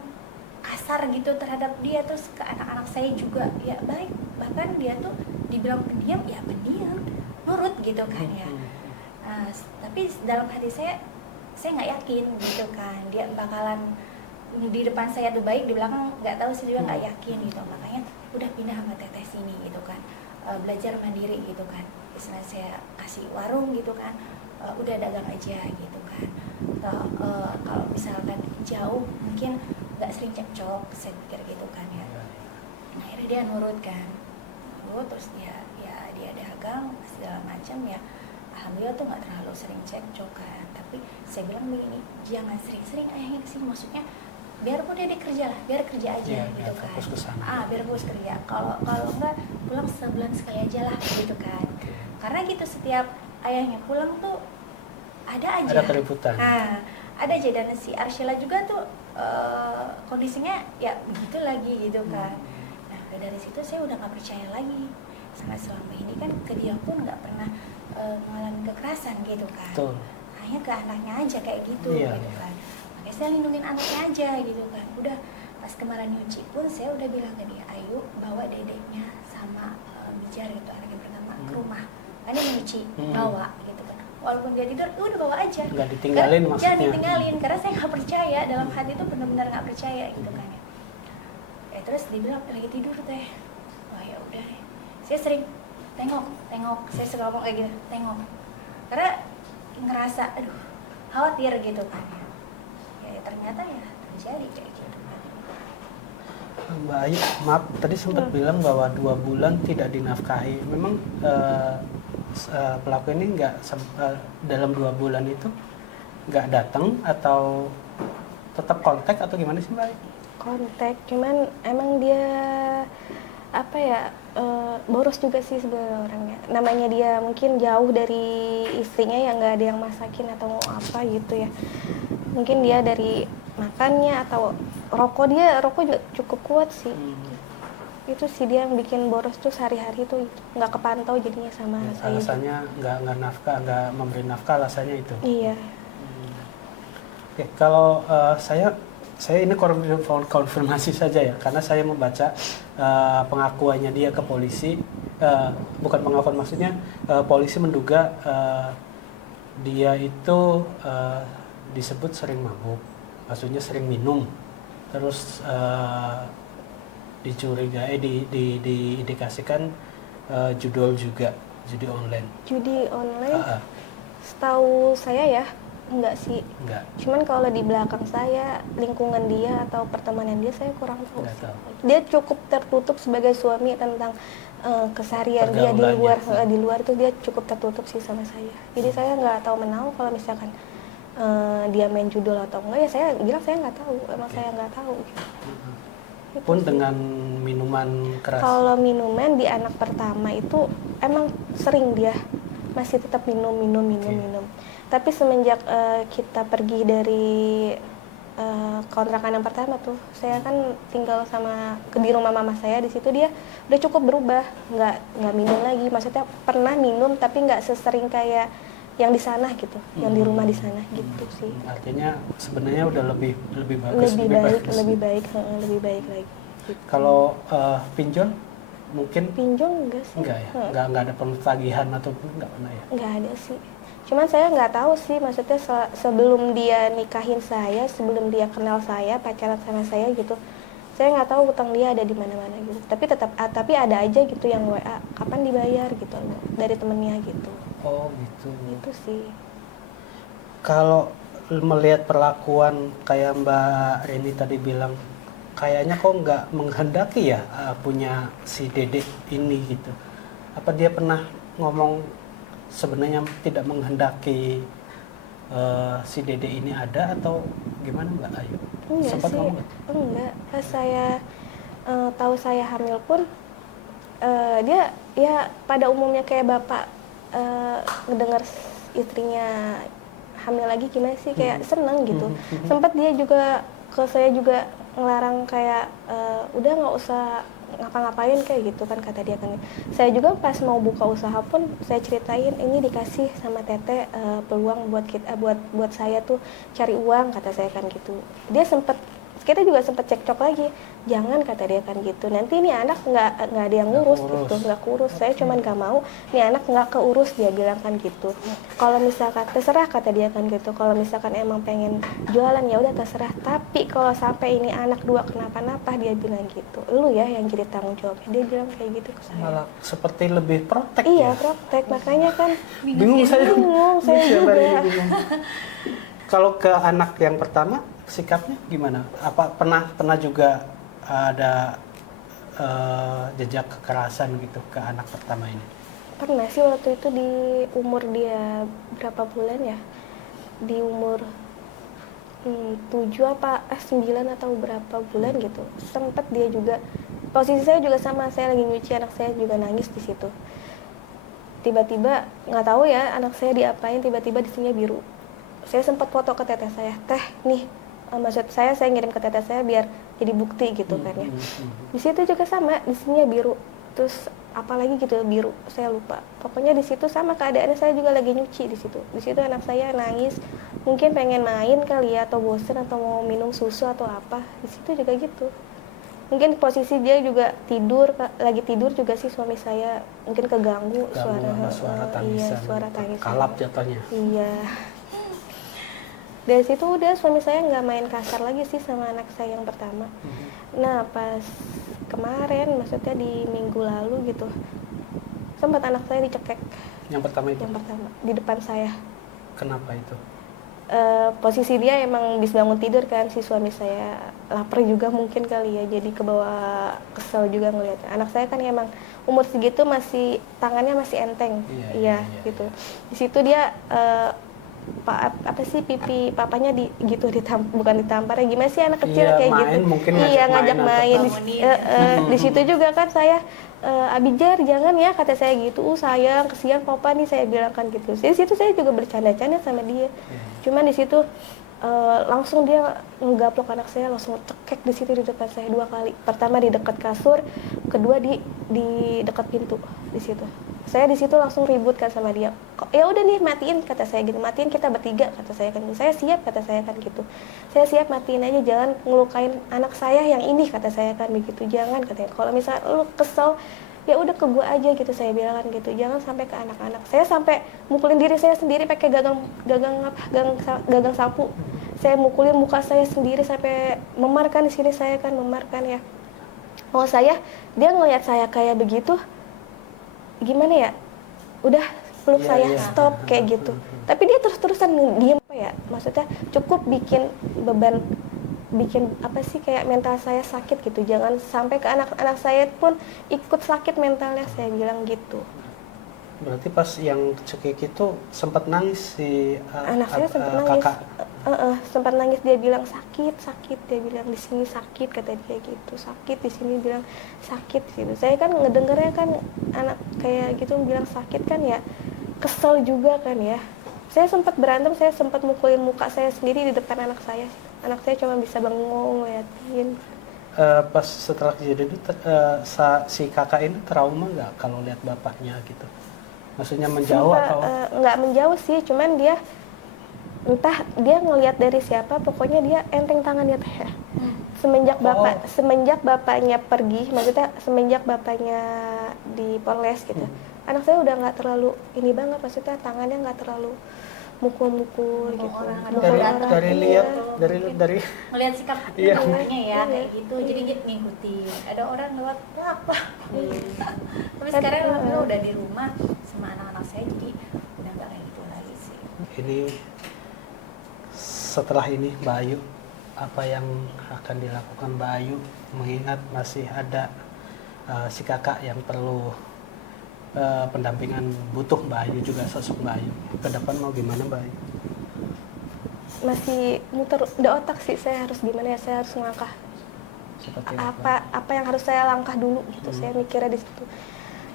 kasar gitu terhadap dia, terus ke anak-anak saya juga ya baik, bahkan dia tuh dibilang pendiam ya pendiam, nurut gitu kan ya. Nah, tapi dalam hati saya nggak yakin gitu kan dia bakalan di depan saya tuh baik, di belakang nggak tahu sih, juga nggak yakin gitu. Makanya udah pindah sama teteh sini gitu kan, belajar mandiri gitu kan, istilah saya kasih warung gitu kan, udah dagang aja gitu kan. Kalau misalkan jauh mungkin nggak sering cekcok, saya pikir gitu kan ya. Nah, akhirnya dia nurut kan, terus dia dagang segala macam ya. Alhamdulillah tuh nggak terlalu sering cekcok kan. Tapi saya bilang begini, jangan sering-sering ayahnya kesini, maksudnya biarpun dia kerja lah, biar kerja aja gitu kan. Fokus ke sana. Biar fokus kerja. Kalau enggak pulang sebulan sekali aja lah gitu kan. Karena gitu setiap ayahnya pulang tuh ada aja. Ada keributan. Nah, ada aja, dan si Arshila juga tuh kondisinya ya begitu lagi gitu kan. Nah, dari situ saya udah nggak percaya lagi. Selama ini kan ke dia pun nggak pernah mengalami kekerasan gitu kan. Betul. Hanya ke anaknya aja kayak gitu gitu kan. Makanya saya lindungin anaknya aja gitu kan. Udah pas kemarin nyuci pun saya udah bilang ke dia, ayo bawa dedeknya sama Bijar gitu, anak yang pertama ke rumah. Kan dia nyuci, bawa gitu kan. Walaupun dia tidur, udah bawa aja. Nggak ditinggalin maksudnya. Jangan ditinggalin, karena saya nggak percaya, dalam hati itu benar-benar nggak percaya gitu kan ya. Terus dibilang lagi tidur teh. Wah ya udah. Saya sering tengok, saya suka ngomong kayak gitu, tengok. Karena ngerasa, aduh, khawatir gitu kan ya. Ya ternyata ya terjadi kayak gitu kan. Mbak Ayu, maaf tadi sempat bilang bahwa 2 bulan tidak dinafkahi. Memang pelaku ini dalam 2 bulan itu nggak datang atau tetap kontak atau gimana sih Mbak Ayu? Kontak, cuman emang dia apa ya, boros juga sih sebenarnya orangnya. Namanya dia mungkin jauh dari istrinya, ya nggak ada yang masakin atau mau apa gitu ya. Mungkin dia dari makannya atau rokok juga cukup kuat sih. Itu sih dia yang bikin boros tuh sehari-hari tuh nggak kepantau jadinya sama Ya, saya. alasannya nggak memberi nafkah, alasannya itu. Iya. Oke, kalau saya ini konfirmasi saja ya, karena saya membaca pengakuannya dia ke polisi, bukan pengakuan, maksudnya polisi menduga dia itu disebut sering mabuk, maksudnya sering minum, terus dicurigai, diindikasikan judi online. Judi online, setahu saya ya enggak sih. Enggak. Cuman kalau di belakang saya, lingkungan dia atau pertemanan dia, saya kurang tahu. Dia cukup tertutup sebagai suami tentang keseharian dia di luar itu dia cukup tertutup sih sama saya. Jadi saya nggak tahu menahu kalau misalkan dia main judul atau enggak, ya saya bilang saya nggak tahu. Emang saya nggak tahu. Gitu. Pun dengan minuman keras. Kalau minuman di anak pertama itu emang sering dia masih tetap minum. Tapi semenjak kita pergi dari kontrakan yang pertama tuh, saya kan tinggal di rumah mama saya, di situ dia udah cukup berubah, nggak minum lagi. Maksudnya pernah minum tapi nggak sesering kayak yang di sana gitu, yang di rumah di sana gitu sih. Artinya sebenarnya udah lebih bagus, lebih baik lagi. Gitu. Kalau pinjol mungkin? Pinjol enggak sih. Enggak ya, nggak ada tagihan ataupun nggak pernah ya? Nggak ada sih. Cuman saya nggak tahu sih, maksudnya sebelum dia nikahin saya, sebelum dia kenal saya, pacaran sama saya gitu, saya nggak tahu utang dia ada di mana-mana gitu. Tapi ada aja gitu yang WA, kapan dibayar gitu dari temennya gitu. Oh gitu. Itu sih. Kalau melihat perlakuan kayak Mbak Reni tadi bilang, kayaknya kok nggak menghendaki ya punya si Dedek ini gitu. Apa dia pernah ngomong sebenarnya tidak menghendaki si Dede ini ada atau gimana Mbak Ayu? Enggak Sempat sih, ngomong nggak? enggak. Pas saya tahu saya hamil pun dia ya pada umumnya kayak bapak ngedengar istrinya hamil lagi gimana sih, kayak seneng gitu. Sempat dia juga ke saya juga ngelarang kayak udah nggak usah ngapa-ngapain kayak gitu kan, kata dia kan. Saya juga pas mau buka usaha pun saya ceritain, ini dikasih sama Tete peluang buat kita, buat saya tuh cari uang, kata saya kan gitu. Dia sempet kita juga sempat cekcok lagi, jangan kata dia kan gitu, nanti ini anak nggak ada yang ngurus gitu, nggak kurus. Saya cuman nggak mau nih anak nggak keurus, dia bilang kan gitu. Kalau misalkan terserah kata dia kan gitu, kalau misalkan emang pengen jualan ya udah terserah, tapi kalau sampai ini anak 2 kenapa-napa, dia bilang gitu, lu ya yang jadi tanggung jawabnya, dia bilang kayak gitu ke saya. Malah seperti lebih protek Iya, ya. protek, makanya kan Bingung saya juga. bingung. Kalau ke anak yang pertama sikapnya gimana? Apa pernah juga ada jejak kekerasan gitu ke anak pertama ini? Pernah sih waktu itu di umur dia berapa bulan ya? Di umur 7 apa 9 atau berapa bulan gitu. Sempat dia juga, posisi saya juga sama, saya lagi nyuci, anak saya juga nangis di situ. Tiba-tiba nggak tahu ya anak saya diapain, tiba-tiba di sini biru. Saya sempat foto ke teteh saya, teh nih, maksud saya ngirim ke teteh saya biar jadi bukti gitu kan ya. Di situ juga sama, di sini biru. Terus apalagi gitu biru, saya lupa. Pokoknya di situ sama keadaannya, saya juga lagi nyuci di situ. Di situ anak saya nangis, mungkin pengen main kali ya, atau bosen atau mau minum susu atau apa. Di situ juga gitu. Mungkin posisi dia juga tidur, lagi tidur juga sih suami saya mungkin keganggu suara tangisan. Iya, suara tangisan. Kalap jatuhnya. Iya. Dari situ udah suami saya nggak main kasar lagi sih sama anak saya yang pertama. Nah pas kemarin, maksudnya di minggu lalu gitu, sempat anak saya dicekek. Yang pertama itu? Yang pertama, di depan saya. Kenapa itu? Posisi dia emang habis bangun tidur kan, si suami saya lapar juga mungkin kali ya, jadi kebawa kesel juga ngeliat. Anak saya kan emang umur segitu masih, tangannya masih enteng, iya gitu. Di situ dia apa sih pipi papanya gitu bukan ditampar ya, gimana sih anak kecil kayak main, gitu, mungkin ngajak main. Di situ juga kan saya Abijar jangan ya kata saya gitu, sayang kesian papa nih, saya bilang kan gitu. Di situ saya juga bercanda-canda sama dia, cuman di situ langsung dia ngegaplok anak saya, langsung cekek di situ di depan saya 2 kali. Pertama di dekat kasur, kedua di dekat pintu di situ. Saya di situ langsung ribut kan sama dia. Ya udah nih matiin kata saya gitu, matiin kita bertiga kata saya kan. Saya siap kata saya kan gitu. Saya siap matiin aja, jangan ngelukain anak saya yang ini kata saya kan begitu. Jangan katanya. Kalau misalnya lu kesel ya udah ke gua aja gitu, saya bilang kan gitu. Jangan sampai ke anak-anak. Saya sampai mukulin diri saya sendiri pakai gagang sapu. Saya mukulin muka saya sendiri sampai memar kan, di sini saya kan memar kan ya. Mau saya, dia ngelihat saya kayak begitu, gimana ya, udah peluk saya, stop kayak gitu. Tapi dia terus-terusan diem ya, maksudnya cukup bikin beban, bikin apa sih, kayak mental saya sakit gitu. Jangan sampai ke anak-anak saya pun ikut sakit mentalnya, saya bilang gitu. Berarti pas yang cekik itu sempat nangis si anak saya sempat nangis. kakak. Sempat nangis, dia bilang sakit, dia bilang di sini sakit kata dia gitu, sakit di sini, bilang sakit gitu. Saya kan ngedengarnya kan anak kayak gitu bilang sakit kan ya, kesel juga kan ya. Saya sempat berantem, saya sempat mukulin muka saya sendiri di depan anak saya. Anak saya cuma bisa bengong ngeliatin. Pas setelah kejadian itu si kakak ini trauma nggak kalau lihat bapaknya gitu? Maksudnya menjauh atau? Nggak menjauh sih, cuman dia entah dia ngelihat dari siapa, pokoknya dia enteng tangannya teh. Semenjak bapaknya pergi, maksudnya semenjak bapaknya di Polres gitu, anak saya udah nggak terlalu ini banget, maksudnya tangannya nggak terlalu mukul-mukul gitu. Dari melihat sikap bapaknya ya kayak gitu, jadi ngikutin. Ada orang lewat apa? Tapi sekarang alhamdulillah udah di rumah sama anak-anak saya, jadi udah nggak kayak gitu lagi sih. Ini setelah ini Mbak Ayu, apa yang akan dilakukan Mbak Ayu mengingat masih ada si kakak yang perlu pendampingan, butuh Mbak Ayu juga, sosok Mbak Ayu ke depan mau gimana Mbak Ayu? Masih muter di otak sih, saya harus gimana ya, saya harus melangkah Seperti apa yang harus saya langkah dulu gitu. Saya mikirnya di situ.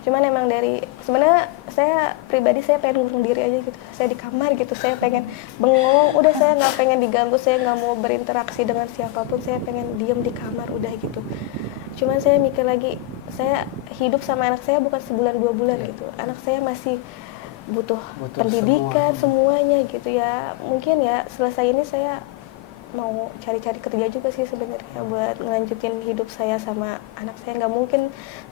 Cuman emang dari sebenarnya saya pribadi, saya pengen ngurung diri aja gitu. Saya di kamar gitu, saya pengen bengong, udah saya nggak pengen diganggu, saya nggak mau berinteraksi dengan siapapun, saya pengen diem di kamar udah gitu. Cuman saya mikir lagi, saya hidup sama anak saya bukan sebulan 2 bulan gitu. Anak saya masih butuh pendidikan semuanya gitu ya. Mungkin ya selesai ini saya mau cari-cari kerja juga sih sebenarnya buat ngelanjutin hidup saya sama anak saya. Nggak mungkin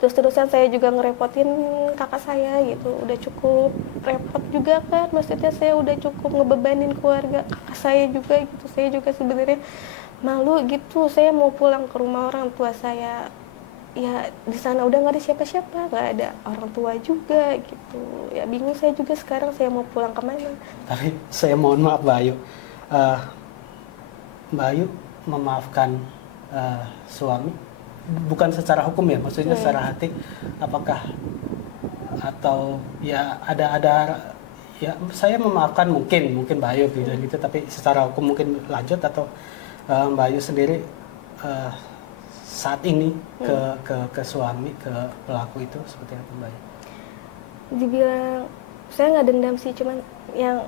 terus-terusan saya juga ngerepotin kakak saya gitu, udah cukup repot juga kan, maksudnya saya udah cukup ngebebanin keluarga kakak saya juga gitu. Saya juga sebenarnya malu gitu, saya mau pulang ke rumah orang tua saya, ya di sana udah nggak ada siapa-siapa, nggak ada orang tua juga gitu. Ya bingung saya juga sekarang saya mau pulang kemana. Tapi saya mohon maaf Mbak Ayu. Eh, Mbak Ayu memaafkan suami, bukan secara hukum ya, maksudnya secara hati, apakah atau ya ada ya saya memaafkan mungkin Mbak Ayu gitu, tapi secara hukum mungkin lanjut atau Mbak Ayu sendiri saat ini ke suami, ke pelaku itu seperti apa Mbak Ayu? Dibilang saya nggak dendam sih, cuman yang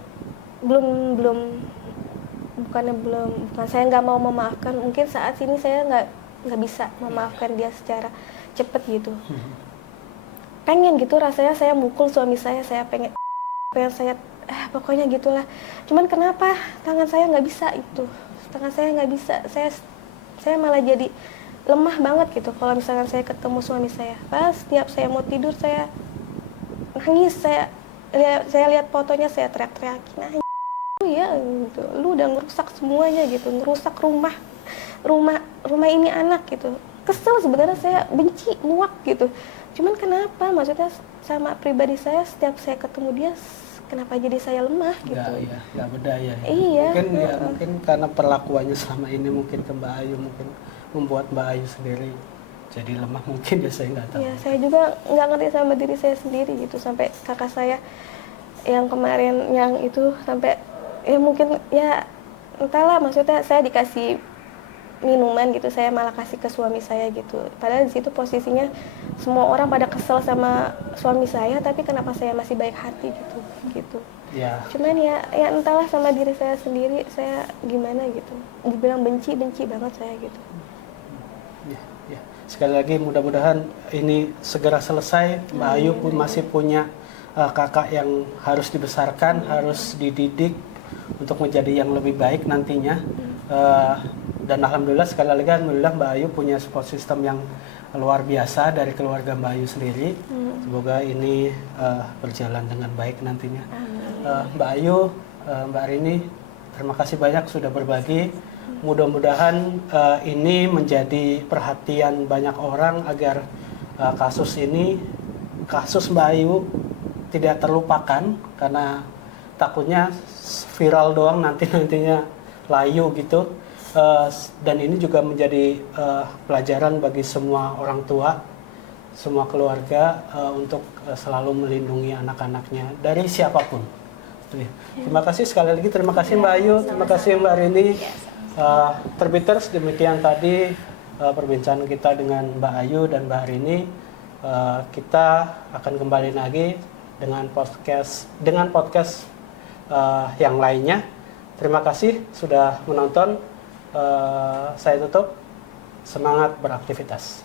belum bukan saya nggak mau memaafkan, mungkin saat ini saya nggak bisa memaafkan dia secara cepet gitu. Pengen gitu rasanya saya mukul suami saya pengen saya pokoknya gitulah. Cuman kenapa tangan saya nggak bisa itu, tangan saya nggak bisa, saya malah jadi lemah banget gitu kalau misalkan saya ketemu suami saya. Pas setiap saya mau tidur saya nangis, saya lihat fotonya saya teriak-teriakin, ya gitu, lu udah ngerusak semuanya gitu, ngerusak rumah ini anak gitu. Kesel sebenarnya, saya benci, muak gitu. Cuman kenapa, maksudnya sama pribadi saya setiap saya ketemu dia kenapa jadi saya lemah gitu. Nggak berdaya ya. Iya. Mungkin karena perlakuannya selama ini mungkin ke Mbak Ayu mungkin membuat Mbak Ayu sendiri jadi lemah, mungkin ya, saya nggak tahu. Iya, saya juga nggak ngerti sama diri saya sendiri gitu, sampai kakak saya yang kemarin yang itu sampai ya mungkin ya entahlah, maksudnya saya dikasih minuman gitu, saya malah kasih ke suami saya gitu. Padahal di situ posisinya semua orang pada kesel sama suami saya, tapi kenapa saya masih baik hati gitu. Ya. Cuman ya entahlah sama diri saya sendiri, saya gimana gitu. Dibilang benci banget saya gitu. Ya. Sekali lagi mudah-mudahan ini segera selesai. Mbak Ayu pun masih punya kakak yang harus dibesarkan, harus dididik untuk menjadi yang lebih baik nantinya. Dan alhamdulillah, sekali lagi alhamdulillah Mbak Ayu punya support system yang luar biasa dari keluarga Mbak Ayu sendiri. Semoga ini berjalan dengan baik nantinya. Mbak Ayu, Mbak Rini, terima kasih banyak sudah berbagi. Mudah-mudahan ini menjadi perhatian banyak orang agar kasus Mbak Ayu tidak terlupakan, karena takutnya viral doang nantinya layu gitu. Dan ini juga menjadi pelajaran bagi semua orang tua, semua keluarga untuk selalu melindungi anak-anaknya dari siapapun. Terima kasih sekali lagi, terima kasih Mbak Ayu, terima kasih Mbak Rini. Terbiters, demikian tadi perbincangan kita dengan Mbak Ayu dan Mbak Rini. Kita akan kembali lagi dengan podcast yang lainnya. Terima kasih sudah menonton. Saya tutup. Semangat beraktivitas.